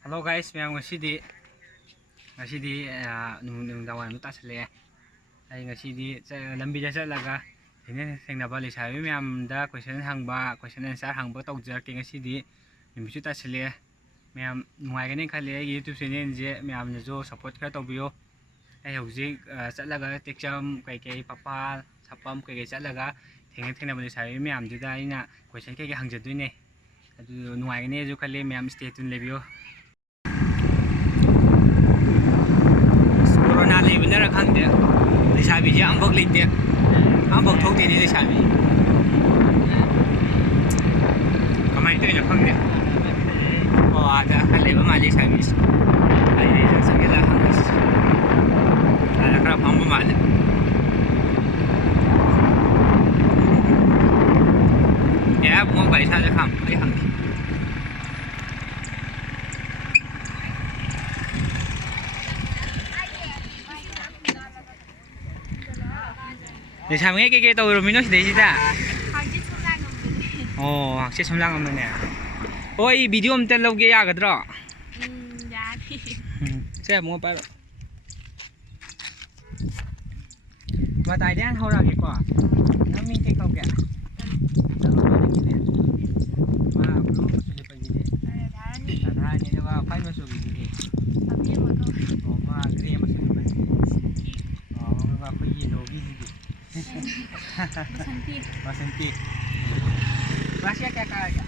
Hello guys, mayam ngasidi nungdawan tasle ay ngasidi lambi da chalaga thengnaba lesabi mayam da question answer hangba tawjarke ngasidi nimchu tasle mayam nuaigane khale YouTube channel je mayam na jo support khara tawbiyo ay hauji chalaga exam kai papa sapam kai chalaga thengnaba lesabi mayam juda ina question kai hangjaduine adu nuaigane jo khale mayam stay tune lebiyo Corona level na rakhangde lesabi je ambok leite ambok thokte ni lesabi kamai to ina khangde o ada haleba ma lesabi ai ai sagela hangas ala kra phamba male ya mo bai sa ja kham ai hang để sao nghe cái tôi rồi mình nói gì ta học chết xong lăng này ôi video om tên lâu kia à cái đó dạ thì xem mua bao mà tại đây ăn hao ra cái quả nó mình thấy không kìa mà blue có sự gì vậy đã như là phải mà sự gì mà gray mà sự gì và phải yellow gì Basanti. Kelasnya kayak kayak.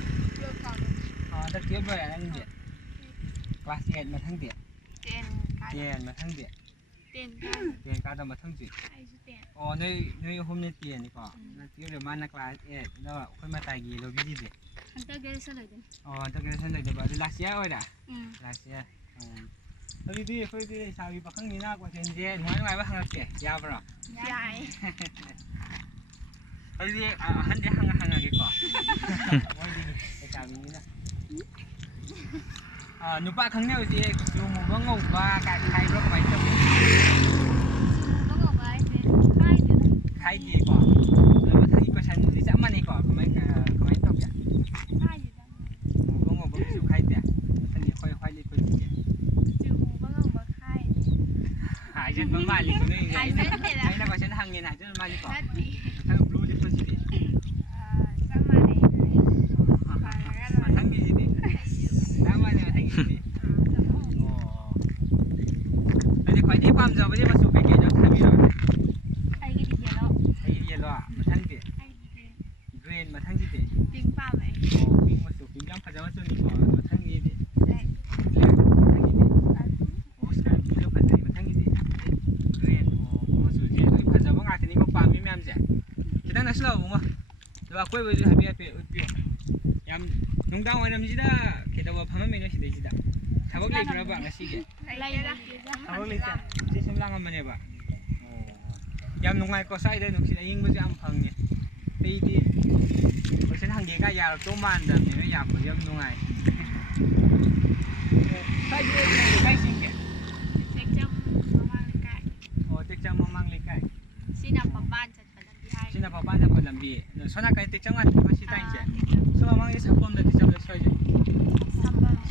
Terkira berapa dia? Kelas 8 mà thằng dia. 10 mà thằng dia. 10 cả đó mà thằng dia. Nơi hôm nay tiền có. Nó tiêu được mà class 8 nó khôi mà tài gì rồi biết gì. Anta graduation rồi đấy. Anta graduation rồi đó. Last year rồi đã. Last year. Tapi dia khôi dia sabi bakang ni na ko senje. Ngoài ba hang ke. Ya bro. Dạ. Đây hắn để hăng cái cỏ. Cái chào mình nè. Nếu bạn khăng nêu gì dùng một bông ngọc và cái khai rất mấy trăm. Bông ngọc ấy khai gì cỏ. Rồi mà thằng có sản gì dã man này cỏ có mấy tóc vậy. khai gì đó. Bông ngọc bông chịu khai tiền. Thằng gì khoai đi coi gì. Chịu bông ngọc và khai. Hải dân bông mai đi coi này. Hải dân này là. Đây là có sản hàng này hải dân mai đi cỏ. Thằng blue đi coi gì. Sama này. Thằng gì đi. Sama này thằng gì đi. Đây khoai đi farm giờ bây giờ mà sụp cái nó thay rồi. Thay cái gì đó. Thay gì rồi mà thằng gì. Green mà thằng gì đi. Pink farm ấy. Pink mà sụp pink jam phải jam sụp đi bỏ mà thằng gì đi. Đây. Sky blue phải gì mà thằng gì đi. Green mà sụp gì phải jam bằng cái này có farm mình làm gì. Kita nak slow bunga. Lepas kau baju habis upi. Yang nungdang orang mesti dah kita buat paham menu sih dah. Sabuk lagi berapa nggak sih ke? Lagi lah. Sabuk lagi. Jadi sembilan mana ya pak? Yang nungai kau saya dah nungsi dah ingin berjam pangnya. Tapi kau sen hang dia kaya yang tu mana dah ni yang berjam nungai. Saya dia kaya sih ke? Tekjam mamang lekai. Oh tekjam mamang lekai. Sina papan cat pada pihak. Sina papan cat pada lambi. Soalnya kaya tekjam kan masih tanya. So mamang ini sapam dah tekjam dah saja.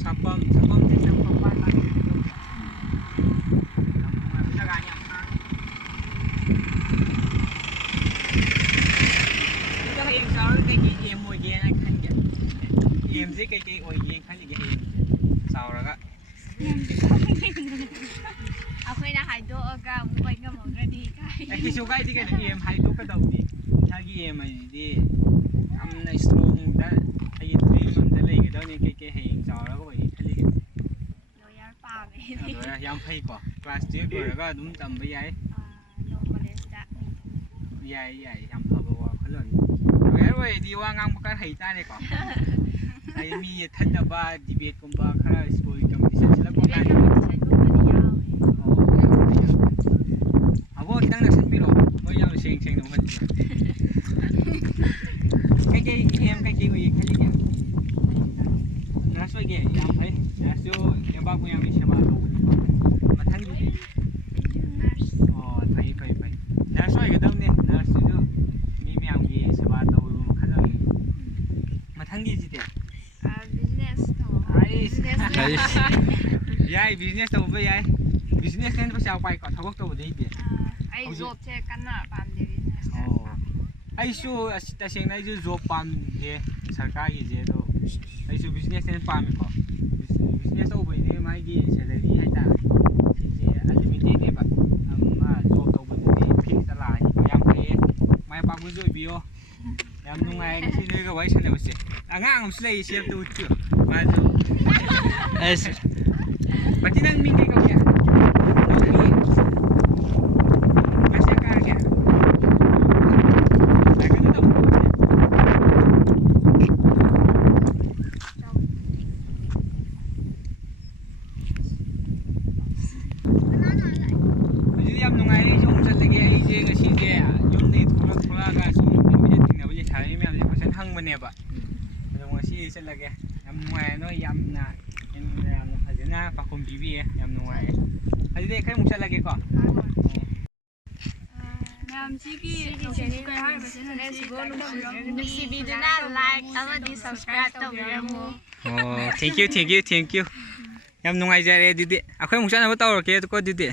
Sapam tekjam papan lagi. Naganya. Kita yang sahur kayak mui gaya nak kan ke? Sih kayak oi gaya kan lagi sahur agak. Aku nak haido agak mungkin nggak mau ready kai. Kisah kaya di kan haido ka daw di. Lagi di. Amna strong dah. Hay dream dah lagi daw ni kayak hayang sahur agak oi kali. Loyal farm ấy. Rồi yang phay ko. Class 2 rồiก็đúng tầm với vậy. No college đã. Vậy yang phở bò khẩn. Rồi đi qua ngang một cái hay ta này ko. Ay mi thân là ba debate cũng ba khá school competition sila ko kan. Abo kita nak sen biro. Mo yang seng no man. Cái em cái ui khali kya. Nurse vậy yang phay. Nurse yang ba ko yang mi sema lo. Mà thằng gì? Phải. Nurse vậy cái đâu nè. Nurse jo mi yang gi sema lo khá là. Mà thằng gì thế? Business thôi. ꯌꯥꯏ business ꯇꯧꯕ ꯌꯥꯏ ꯕꯤꯖꯤꯅꯦꯁꯅ ꯄꯩꯁꯥ ꯄꯥꯏꯀꯣ ꯊꯕꯛ ꯇꯧꯕꯗꯩꯗꯤ ꯑꯩ ꯖꯣꯕꯁꯦ ꯀꯟꯅ ꯄꯥꯝꯗꯦ business ꯑꯣ ꯑꯩꯁꯨ ꯇꯁꯦꯡꯅ ꯑꯩꯁꯨ ꯖꯣꯕ ꯄꯥꯝꯗꯦ ꯁꯔꯀꯥꯔꯒꯤꯁꯦ ꯑꯗꯣ ꯑꯩꯁꯨ ꯕꯤꯖꯤꯅꯦꯁꯅ ꯄꯥꯝꯃꯦꯀꯣ ꯕꯤꯖꯤꯅꯦꯁ ꯇꯧꯕꯁꯦ ꯃꯥꯒꯤ ꯁꯦꯂꯔꯤ ꯍꯥꯏꯇꯥꯔꯦ ꯁꯤꯁꯦ ꯑꯟꯂꯤꯃꯤꯇꯦꯠꯅꯦꯕ ꯑꯃ ꯖꯣꯕ ꯇꯧꯕꯗꯨꯗꯤ ꯐꯤꯛꯁꯇ ꯂꯥꯛꯑꯅꯤ ꯌꯥꯝ ꯐꯩꯌꯦ ꯃꯥꯏ ꯄꯥꯛꯄꯁꯨ ꯑꯣꯏꯕꯤꯌꯣ ꯌꯥꯝ ꯅꯨꯡꯉꯥꯏ ꯉꯁꯤ ꯅꯣꯏꯒ ꯋꯥꯔꯤ ꯁꯥꯟꯅꯕꯁꯦ ꯑꯉꯥꯡ ꯑꯃꯁꯨ ꯂꯩ ꯁꯦꯞꯇ ꯎꯠꯁꯨ ꯃꯥꯁꯨ ꯃꯆꯤ ꯅꯪ ꯃꯤ ꯀꯩ ꯀꯧꯒꯦ ꯉꯁꯤ ꯀꯥꯔꯒꯦ ꯌꯥꯝ ꯅꯨꯡꯉꯥꯏꯔꯦ ꯑꯩꯁꯨ ꯑꯃꯨꯛ ꯆꯠꯂꯒꯦ ꯑꯩꯁꯦ ꯉꯁꯤꯁꯦ ꯌꯨꯝꯗꯒꯤ ꯊꯣꯛꯂꯛꯑꯒ ꯁꯨꯝ ꯂꯝꯕꯤꯗ ꯊꯦꯡꯅꯕ ꯂꯩꯁꯥꯕꯤ ꯃꯌꯥꯝꯁꯦ ꯀꯣꯏꯁꯟ ꯍꯪꯕꯅꯦꯕ ꯑꯗꯣ ꯉꯁꯤ ꯆꯠꯂꯒꯦ ꯌꯥꯝ ꯅꯨꯡꯉꯥꯏꯔꯦ ꯅꯣꯏ ꯌꯥꯝꯅ ꯐꯖꯅ ꯄꯥꯎꯈꯨꯝ ꯄꯤꯕꯤꯌꯦ ꯌꯥꯝ ꯅꯨꯡꯉꯥꯏꯔꯦ ꯑꯗꯨꯗꯤ ꯑꯩ ꯈꯔꯃꯨꯛ ꯆꯠꯂꯒꯦꯀꯣ ꯃꯌꯥꯝꯁꯤꯒꯤ ꯀꯩ ꯍꯥꯏꯔꯤꯕ ꯆꯦꯅꯦꯜꯁꯤꯕꯨ ꯅꯨꯡꯁꯤꯕꯤꯗꯨꯅ ꯂꯥꯏꯛ ꯑꯃꯗꯤ ꯁꯕꯁꯀ꯭ꯔꯥꯏꯕ ꯇꯧꯕꯤꯔꯝꯃꯨ ꯑꯣ ꯊꯦꯡꯛ ꯌꯨ ꯌꯥꯝ ꯅꯨꯡꯉꯥꯏꯖꯔꯦ ꯑꯗꯨꯗꯤ ꯑꯩꯈꯣꯏ ꯑꯃꯨꯛ ꯆꯠꯅꯕ ꯇꯧꯔꯛꯀꯦ ꯑꯗꯨꯗꯤ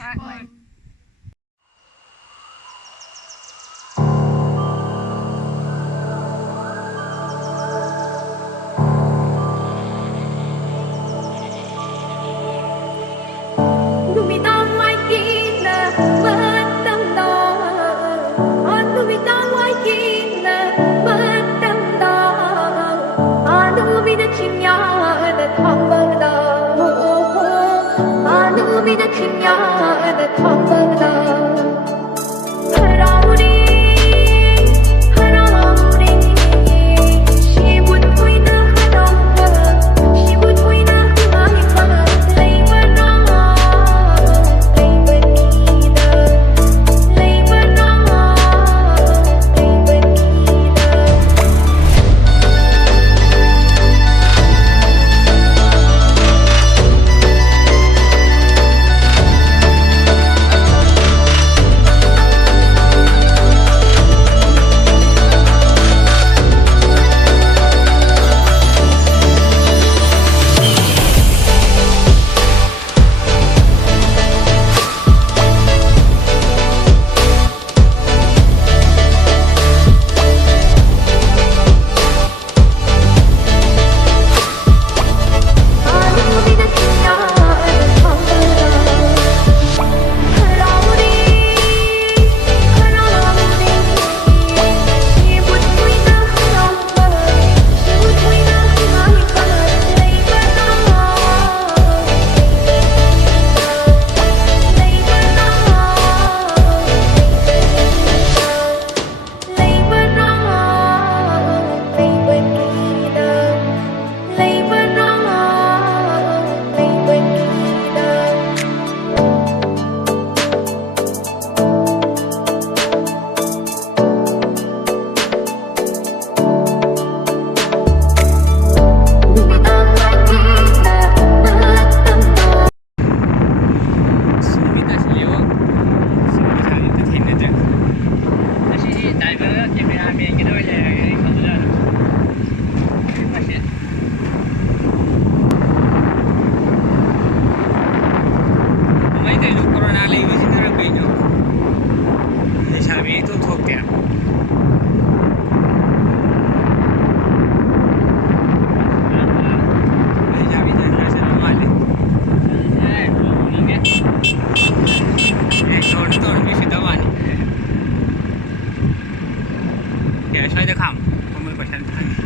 ꯁ꯭ꯋꯥꯏꯗ ꯈꯥꯝꯃꯣ ꯃꯣꯏ ꯀꯣꯏꯁꯟ ꯍꯪꯉꯤ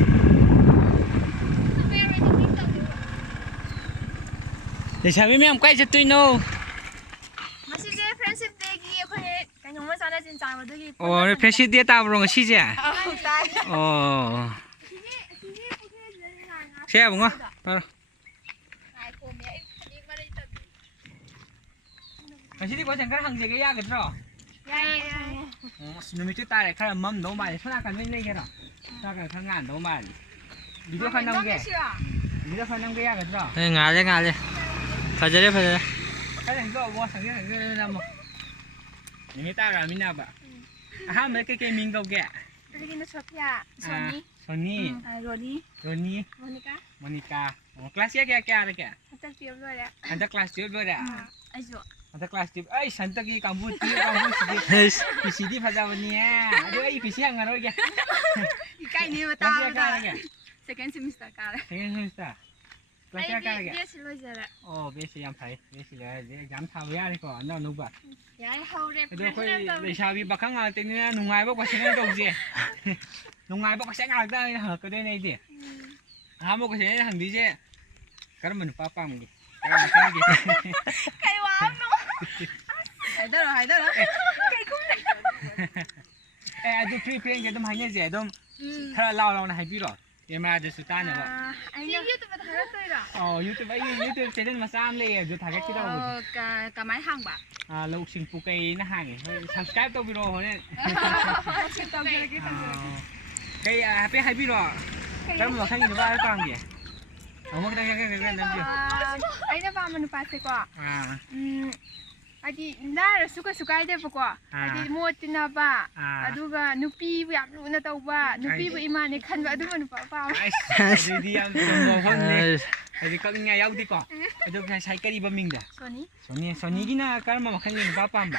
ꯂꯩꯁꯥꯕꯤ ꯃꯌꯥꯝ ꯀꯥꯏ ꯆꯠꯇꯣꯏꯅꯣ ꯉꯁꯤꯁꯦ ꯐ꯭ꯔꯦꯟꯗꯁꯤꯞ ꯗꯦꯒꯤ ꯑꯩꯈꯣꯏ ꯀꯩꯅꯣꯝꯃ ꯆꯥꯅꯁꯤꯟ ꯆꯥꯕꯗꯨꯒꯤ ꯑꯣ ꯐ꯭ꯔꯦꯟꯗꯁꯤꯞ ꯗꯦ ꯇꯥꯕ꯭ꯔꯣ ꯉꯁꯤꯁꯦ ꯇꯥꯏ ꯑꯣ ꯁꯦ ꯑꯕꯨꯡꯉꯣ ꯄꯥꯔꯣ ꯉꯁꯤꯗꯤ ꯀꯣꯏꯁꯟ ꯈꯔ ꯍꯪꯖꯒꯦ ꯌꯥꯒꯗ꯭ꯔꯣ ꯌꯥꯏꯌꯦ ꯅꯨꯃꯤꯠꯁꯨ ꯇꯥꯔꯦ ꯈꯔ ꯃꯝꯗꯧ ꯃꯥꯜꯂꯦ ꯁꯣꯝ ꯅꯥꯀꯟꯗ ꯂꯩꯒꯦꯔꯣ ꯁꯣꯝ ꯅꯥꯀꯟ ꯈꯔ ꯉꯥꯟꯗꯧ ꯃꯥꯜꯂꯦ ꯚꯤꯗꯤꯑꯣ ꯈꯔ ꯅꯝꯒꯦ ꯚꯤꯗꯤꯑꯣ ꯈꯔ ꯅꯝꯒꯦ ꯌꯥꯒꯗ꯭ꯔꯣ ꯉꯥꯜꯂꯦ ꯐꯖꯔꯦ ꯈꯔ ꯍꯦꯟꯗꯣꯛꯑꯕꯣ ꯁꯪꯒꯦ ꯅꯝꯃꯣ ꯅꯨꯃꯤꯠ ꯇꯥꯔꯛꯑꯃꯤꯅꯕ ꯑꯍꯥꯟꯕꯗ ꯀꯩꯀꯩ ꯃꯤꯡ ꯀꯧꯒꯦ ꯑꯗꯒꯤꯅ Sophia Soni Soni Roni Roni Monica Monica class क्या आ रहा क्या จะเตรียมด้วยแล้ว अंदर क्लास 12 ด้วย ไอ้ชัว अंदर क्लास 12เอ้ยฉันตะกี้กัมพูชีพีซีที่พะเจ้าวันนี้เดี๋ยวไอ้พีซีงานอะไรแก อีกใกล้นี้มา क्लास ตาม क्या กั आ น रहा क्या second semester กันเลย second semester ไอ้ class क्या आ रहा เรี क्या ยกฉันเลยจะละ โอ้เบสยามไผ่เบสเลยยามทาวย่าดีกว่าน้องนุบะ อย่าให้เขาเรียก เดี๋ยวค่อยเลยชาวีบักข้างอ่ะตีนี้นุ่งไงบอกว่าฉันไม่ต้องสินุ่งไงบอกว่าฉันอ่ะได้เหรอก็ได้ในดิหาบอกว่าฉันทางดีเจก็มันป้าป้ามึงดิก็มันแค่ดิ ใครวะน้องหายได้หรอใครคุ้มเลย เอ้ยดูทริปเพลงจะต้องให้เนี่ยเจ๊ต้องถ้าเราให้พี่หรอยังมาจะสุดท้ายเนี่ย ไอ้เนี่ยยูทูบถ่ายได้ด้วยหรอ อ๋อยูทูบเซนมาซ้ำเลยจะถ่ายกันที่เรา กับไม้ห่างบ่ะ เราชิงปูไก่นะห่างสับสกายตัวพี่หรอเนี่ย ชิมตอนนี้กี่ตังค์ ไก่ไปให้พี่หรอก็มันหลอกให้ยินว่าอะไรกันดิเอามาตั้งกันนั่นดิ ไอ้เนี่ยบ้ามันไปสิกว่าไอ้ที่น่าสุกได้ปะกว่าไอ้ที่มัวตินาบ้าดูก็นุปีแบบนู้นตัวบ้านุปีแบบอีมาเนี่ยขันแบบดูมันเปล่า ไอ้ดีอ่ะตัวคนเนี่ยไอ้ที่ก็ง่ายเอาดีกว่าไอ้ตัวใช้กระดิ่งบะมิงเด้อ ส่วนนี้ ส่วนนี้กินนะการมาขันยินป้าปั๊มบ่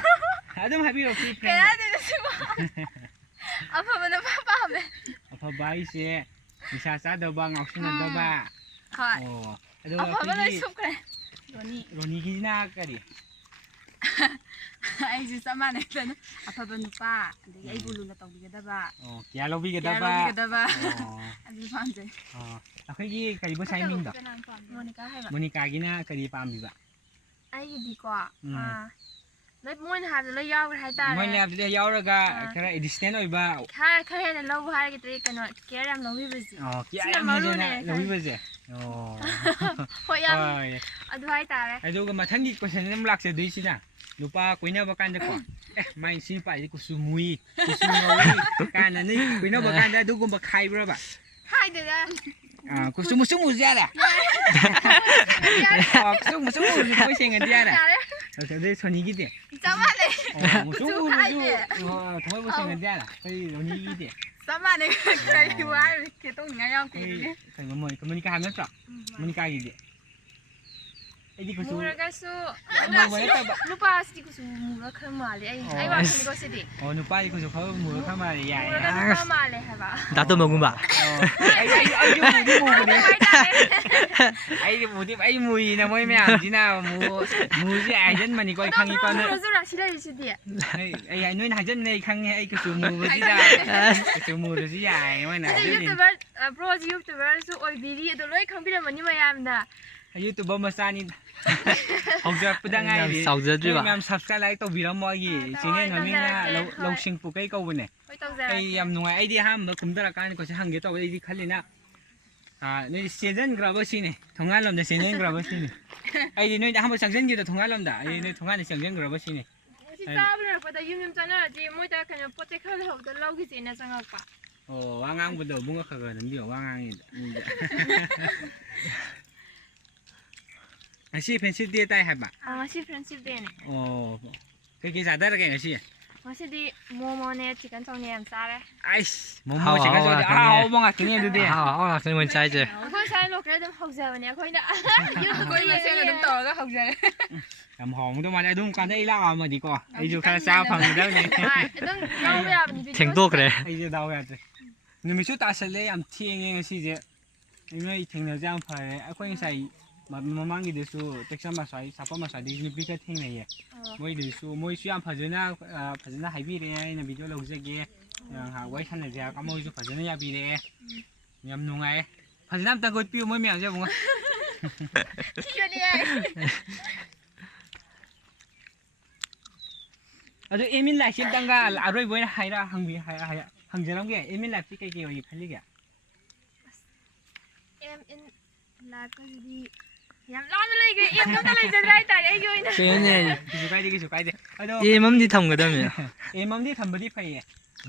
ไอ้ตัวให้พี่หรอพี่เพล แก ง น่าจะสิว่าเอาพอมันป้าเลย เอาพอใบเสียมิชาซาเดบังเอาชนะเดบ้า ค่ะ โอ้ไอ้ตัว เอาพอมันเลย พี่ สุกเลยส่วนนี้ โรนี่กินนะกระดิ่ง ไอ้จิสามันเนี่ยนะเอาพอมันป้าเดี๋ยวไอ้บุรุษเราต้องดีกันบ้า โอ้แกเราวิ่งกัน แก ได้ เรา บ้า ดีกันบ้า อ๋อ อันนี้ฟังใจ อ๋อแล้วค่อยยี่กระดิ่งผู้ชายมิงดอก โมนิก้าให้แบบ โมนิกากินนะกระดิ่งปามบีบ่ ไอ้ดีกว่าแล้วม้วนหาจะเลยยาวกันให้ตา ไม่แล้วจะยาวแล้วก็แค่เอดิสเนนอยบ้า ถ้าเคยเห็นเราพายกันตัวกันว่าแกรำเราวิบสิ อ๋อกี่อะไรไม่ใช่นะเราวิ่งไปสิโอ้ พยายามเอาดูให้ตาเลย ไอ้ดูกันมาทั้งนี้ก็ฉันน้ำหลักเสียดีสินะลูกป้าคุยเนี่ยประกันจะก่อนไม่สิไปกูสูมุยกูสูงเอาการนั้นนี่คุยเนี่ยประกันได้ดูกูมาใครบ้างบ่ ให้เดี๋ยวนะ กูสูมุเสียแหละสูมุไม่ใช่เงินเดียแหละเราจะได้ชนนี้กี่เดีย จำมาเลย สูมุทำไมไม่ใช่เงินเดียล่ะไปชนนี้กี่เดีย จำมาเลยเคยว่าเกี่ยวกับงานยาวกี่ ใครก็มวยก็มันการนั่นจ้ะมันการกี่เดียไอ้ที่กูสู มูลก็สู้ ลูกป้าสิกูสู้มูลเข้ามาเลยไอ้ว่าคนนี้ก็สิดิ อ๋อหนูป้ากูสูเขามือเข้ามาใหญ่ มูลก็เข้ามาเลยค่ะบ่า Dato Magumba. ไอ้มูนี่ไอ้มูที่ไอ้มูนะมวยไม่อ่านจีน่ามูที่ไอ้ยันมันนี่ก็อีกครั้งอีกก่อนเลย รู้สึกรักชิได้สิดิ ไอ้นุ่นหายยันในครั้งนี้ไอ้กูสูมูที่ได้กูสูมูที่ใหญ่ไม่นะ ยูทูบเบอร์โปรยูทูบเบอร์สู้โอ้ยบีดีตัวเลยคำพิจารณานี่มายามนะ ยูทูบเบอร์มาซานี่เอาจะพูดยังไงดี Saudzadri แม่ ba. ซับสไครต์ตัววิลล์มอยกี้สิ่งนี้หน่อยมิ่งนะเราชิงปุ๊กไอ้กูเนี่ย ไม่ต้องจะ ไอ้ยำหน่วยไอ้ที่ห้ามมาคุมตระการก็จะหังเกตัวไอ้ที่ขันเลยนะนี่ซีซันกราบสิเนี่ยทำงานลำเดซีซันกราบสิเนี่ยไอ้ที่นี่ห้ามมาสังเกตอยู่ทำงานลำเดไอ้นี่ทำงานในสังเกตกราบสิเนี่ย ที่ทราบเลยพอได้ยืมจันทร์จีมุ่งแต่ขณะพอจะเข้าเราจะเล่ากี่สิ่งนั้นสังเกตปะ โอ้ว่างงบุญเดือบุ้งก็เคยนั่นเดียวว่างงนี่อาชีพเป็นชีพเดียได้ไหม มาชิฟเฟรนชิฟเดน โอ้ก็กินสาได้แล้วกันอาชีพ มาชิดีโมโมเนี่ยชิคกันตรงนี้อันซาเลย ไอ้โมโม่ชิคกี้พายอ้าวมองอ่ะถึงเนี่ยดูดิ Hao, sen mun sai je. เขาใช้ลูกเรื่องหกเจ้าเนี่ยเขาเนี่ยยืมก็ยังเชื่อกันต่อก็หกเจ้า ทำหอมตัวมาได้ดุ้งกันได้เล่ามาดีกว่าไอ้ดูคาซาฟังได้เลย ต้องเล่าแบบนี้ Thengdo kre. ไอ้จะเดาแบบ你们就打起来俺天个细节，因为听了这样拍，I可以say，慢嘅啲數，特登嘛水，十嘛水，你比較聽嚟嘅，每啲數每需要拍咗啦，拍咗啦喺邊咧，你變咗綠色嘅，嚇位親嚟啫，咁我就拍咗入邊咧，又唔同嘅，拍咗得個標每名啫喎。ที่อยู่เนี่ย 啊，就一面來先當個阿瑞會係啦，行着諗嘅，一面來啲嘅叫要睇呢嘅。 MN ลาก็ดียามร้อนเลยก็เอ็มก็เลยจะได้แต่ไอ้ยุ้ยนะ Kene. 繼續計啲。啊都。 Imam di thong ga dam ya. มัมที่ทำบริเพย์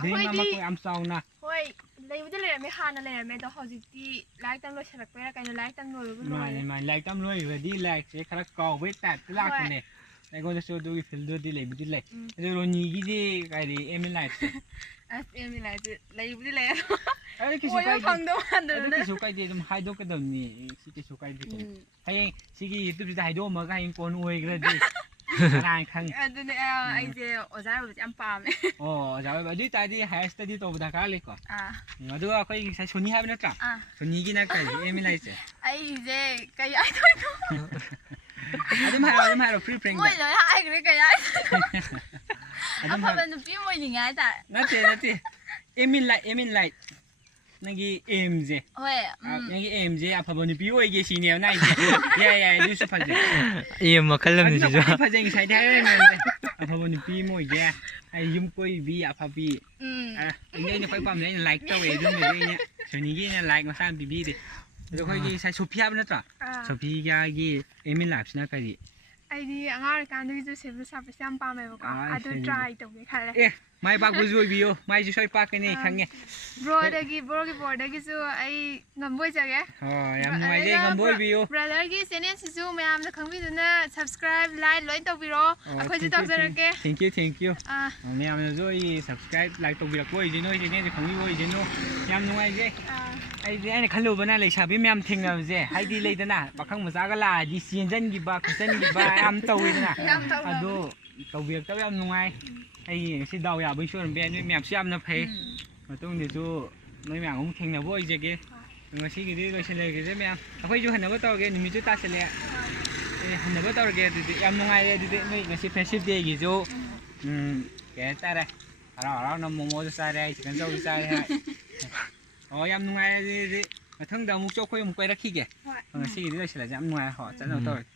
เดี๋ยวมาคุยอัมซาวนะ เฮ้ยเลยไม่ได้เลยไม่หาอะไรไม่ต้องหอจิตีไลค์ตั้งรถฉลักไปแล้วกันไลค์ตั้งรถก็รวย มันไล่ตั้มรวยเลยดีไล่เสียคาราคอเวทแต่ตลาดคนเนี่ย ꯑꯩꯉꯣꯟꯗꯁꯨ ꯑꯗꯨꯒꯤ ꯐꯤꯜꯗꯨꯗꯤ ꯂꯩꯕꯨꯗꯤ ꯂꯩ ꯑꯗꯨ ꯔꯣꯅꯤꯒꯤꯗꯤ ꯀꯥꯏꯗꯤ ꯑꯦꯝ ꯏꯟ ꯂꯥꯏꯐꯁꯦ ꯑꯁ ꯑꯦꯝ ꯏꯟ ꯂꯥꯏꯐꯁꯦ ꯂꯩꯕꯨꯗꯤ ꯂꯩ ꯑꯗꯨ ꯀꯩꯁꯨ ꯑꯣꯏꯕ ꯀꯥꯏꯗꯦ ꯐꯪꯗꯧ ꯑꯗꯨ ꯃꯥꯟꯗꯗꯅ ꯀꯩꯁꯨ ꯀꯥꯏꯗꯦ ꯑꯗꯨꯝ ꯍꯥꯏꯗꯣꯛꯀꯗꯕꯅꯤ ꯁꯤ ꯀꯩꯁꯨ ꯀꯥꯏꯗꯦ ꯍꯌꯦꯡ ꯁꯤꯒꯤ ꯌꯨꯇ꯭ꯌꯨꯕꯁꯤꯗ ꯍꯥꯏꯗꯣꯛꯑꯝꯃꯒ ꯍꯌꯦꯡ ꯀꯣꯟ ꯑꯣꯏꯈ꯭ꯔꯗꯤ ꯀꯅꯥꯅ ꯈꯪ ꯑꯗꯨꯅꯦ ꯑꯩꯁꯦ ꯑꯣꯖꯥ ꯑꯣꯏꯕꯁꯦ ꯌꯥꯝ ꯄꯥꯝꯃꯦ ꯑꯣ ꯑꯣꯖꯥ ꯑꯣꯏꯕ ꯑꯗꯨ ꯑꯣꯏꯇꯥꯔꯗꯤ ꯍꯥꯏꯌꯔ ꯁ꯭ꯇꯗꯤ ꯇꯧꯕ ꯗꯔꯀꯥꯔ ꯂꯩꯀꯣ ꯑꯗꯨꯒ ꯑꯩꯈꯣꯏ ꯉꯁꯥꯏ ꯁꯣꯅꯤ ꯍꯥꯏꯕ ꯅꯠꯇ꯭ꯔꯥ ꯁꯣꯅꯤꯒꯤꯅ ꯀꯔꯤ ꯑꯦꯝ ꯏꯟ ꯂꯥꯏꯐꯁꯦ ꯑꯩꯁꯦ ꯀꯩ ꯍꯥꯏꯗꯣꯏꯅꯣ ꯑꯗꯨꯝ ꯍꯥꯏꯔꯣ ꯐ꯭ꯔꯤ ꯐ꯭ꯔꯦꯡꯗ ꯃꯣꯏ ꯂꯣꯏ ꯍꯥꯏꯈ꯭ꯔꯦ ꯀꯩ ꯍꯥꯏꯗꯣꯏꯅꯣ ꯑꯗꯨꯝ ꯑꯐꯕ ꯅꯨꯄꯤ ꯑꯃ ꯑꯣꯏꯅꯤꯡꯉꯦ ꯍꯥꯏꯇꯥꯔꯦ ꯅꯠꯇꯦ ꯑꯦꯝ ꯏꯟ ꯂꯥꯏꯐ ꯅꯪꯒꯤ ꯑꯦꯝꯁꯦ ꯍꯣꯏ ꯅꯪꯒꯤ ꯑꯦꯝꯁꯦ ꯑꯐꯕ ꯅꯨꯄꯤ ꯑꯣꯏꯒꯦ ꯁꯤꯅꯦꯕ ꯅꯥꯏꯁꯦ ꯌꯥꯏ ꯑꯗꯨꯁꯨ ꯐꯖꯩ ꯑꯦꯝ ꯃꯈꯜ ꯑꯃꯅꯤ ꯑꯗꯨꯅ ꯁꯤꯁꯨ ꯈ꯭ꯋꯥꯏꯗꯒꯤ ꯐꯖꯩ ꯉꯁꯥꯏꯗꯤ ꯍꯥꯏꯔꯝꯃꯦ ꯑꯐꯕ ꯅꯨꯄꯤ ꯑꯃ ꯑꯣꯏꯒꯦ ꯑꯩ ꯌꯨꯝ ꯀꯣꯏꯕꯤ ꯑꯐꯕꯤ ꯑꯩꯅ ꯈ꯭ꯋꯥꯏ ꯄꯥꯝꯖꯩ ꯑꯩꯅ ꯂꯥꯏꯛ ꯇꯧꯋꯦ ꯑꯗꯨꯝꯕꯗꯤ ꯑꯩꯅ ꯁꯣꯅꯤꯒꯤ ꯑꯩꯅ ꯂꯥꯏꯛ ꯃꯁꯥ ꯑꯃ ꯄꯤꯕꯤꯔꯦ ꯑꯗꯣ ꯑꯩꯈꯣꯏꯒꯤ ꯉꯁꯥꯏ ꯁꯣꯐꯤ ꯍꯥꯏꯕ ꯅꯠꯇ꯭ꯔꯥ ꯁꯣꯐꯤꯒꯤ ꯑꯦꯝ ꯏꯟ ꯂꯥꯏꯐꯁꯤꯅ ꯀꯔꯤ ꯑꯩꯗꯤ ꯑꯉꯥꯡ ꯑꯣꯏꯔꯤꯀꯥꯟꯗꯒꯤꯁꯨ ꯁꯤꯚꯤꯜ ꯁꯥꯔꯚꯤꯁ ꯌꯥꯝ ꯄꯥꯝꯃꯦꯕꯀꯣ ꯑꯗꯨ ꯇ꯭ꯔꯥꯏ ꯇꯧꯒꯦ ꯈꯜꯂꯦ ꯃꯥꯏ ꯄꯥꯛꯄꯁꯨ ꯑꯣꯏꯕꯤꯌꯣ ꯃꯥꯏꯁꯨ ꯁꯣꯏ ꯄꯥꯛꯀꯅꯤ ꯈꯪꯉꯦ ꯕ꯭ꯔꯣꯒꯤ ꯕꯣꯔꯗꯒꯤꯁꯨ ꯑꯩ ꯉꯝꯕ ꯑꯣꯏꯖꯒꯦ ꯌꯥꯝ ꯅꯨꯡꯉꯥꯏꯖꯩ ꯉꯝꯕ ꯑꯣꯏꯕꯤꯌꯣ ꯕ꯭ꯔꯗꯔꯒꯤ ꯆꯦꯅꯦꯜꯁꯤꯁꯨ ꯃꯌꯥꯝꯅ ꯈꯪꯕꯤꯗꯨꯅ ꯁꯕꯁꯀ꯭ꯔꯥꯏꯕ ꯂꯥꯏꯛ ꯂꯣꯏ ꯇꯧꯕꯤꯔꯣ ꯑꯩꯈꯣꯏꯁꯨ ꯇꯧꯖꯔꯛꯀꯦ ꯊꯦꯡꯛ ꯌꯨ ꯃꯌꯥꯝꯅꯁꯨ ꯑꯩ ꯁꯕꯁꯀ꯭ꯔꯥꯏꯕ ꯂꯥꯏꯛ ꯇꯧꯕꯤꯔꯛꯄ ꯑꯣꯏꯁꯤꯅꯣ ꯑꯩ ꯆꯦꯅꯦꯜꯁꯦ ꯈꯪꯕꯤꯕ ꯑꯣꯏꯁꯤꯅꯣ ꯌꯥꯝ ꯅꯨꯡꯉꯥꯏꯖꯩ ꯑꯩꯅ ꯈꯜꯂꯨꯕꯅ ꯂꯩꯁꯥꯕꯤ ꯃꯌꯥꯝ ꯊꯦꯡꯅꯕꯁꯦ ꯍꯥꯏꯗꯤ ꯂꯩꯗꯅ ꯄꯥꯈꯪ ꯃꯆꯥꯒ ꯂꯥꯛꯑꯗꯤ ꯆꯦꯟꯁꯤꯟꯈꯤꯕ ꯈꯣꯠꯆꯟꯈꯤꯕ ꯌꯥꯝ ꯇꯧꯋꯤꯗꯅ ꯑꯗꯣ ꯇꯧꯕꯤꯔꯛꯇꯕ ꯌꯥꯝ ꯅꯨꯡꯉꯥꯏ ꯑꯩ ꯉꯁꯤ ꯗꯥꯎ ꯌꯥꯕꯩꯁꯨ ꯑꯣꯏꯔꯝꯕ ꯌꯥꯏ ꯅꯣꯏ ꯃꯌꯥꯝꯁꯨ ꯌꯥꯝꯅ ꯐꯩ ꯃꯇꯨꯡꯗꯁꯨ ꯅꯣꯏ ꯃꯌꯥꯝ ꯑꯃꯨꯛ ꯊꯦꯡꯅꯕ ꯑꯣꯏꯖꯒꯦ ꯉꯁꯤꯒꯤꯗꯤ ꯂꯣꯏꯁꯤꯜꯂꯒꯦꯁꯦ ꯃꯌꯥꯝ ꯑꯩꯈꯣꯏꯁꯨ ꯍꯟꯅꯕ ꯇꯧꯔꯒꯦ ꯅꯨꯃꯤꯠꯁꯨ ꯇꯥꯁꯤꯜꯂꯛꯑꯦ ꯍꯟꯅꯕ ꯇꯧꯔꯒꯦ ꯑꯗꯨꯗꯤ ꯌꯥꯝ ꯅꯨꯡꯉꯥꯏꯔꯦ ꯑꯗꯨꯗꯤ ꯅꯣꯏ ꯉꯁꯤ ꯐ꯭ꯔꯦꯟꯁꯤꯞ ꯗꯦꯒꯤꯁꯨ ꯀꯩ ꯍꯥꯏꯇꯥꯔꯦ ꯍꯔꯥꯎ ꯍꯔꯥꯎꯅ ꯃꯣꯃꯣꯁꯨ ꯆꯥꯔꯦ ꯑꯩ ꯆꯤꯛꯀꯟ ꯆꯧꯁꯨ ꯆꯥꯔꯦ ꯌꯥꯝ ꯅꯨꯡꯉꯥꯏꯔꯦ ꯑꯗꯨꯗꯤ ꯃꯊꯪꯗ ꯑꯃꯨꯛꯁꯨ ꯑꯩꯈꯣꯏ ꯑꯃꯨꯛ ꯀꯣꯏꯔꯛꯈꯤꯒꯦ ꯉꯁꯤꯒꯤꯗꯤ ꯂꯣꯏꯁꯤꯜꯂꯁꯦ ꯌꯥꯝ ꯅꯨꯡꯉꯥꯏꯔꯦ ꯆꯠꯅꯕ ꯇꯧꯔꯒꯦ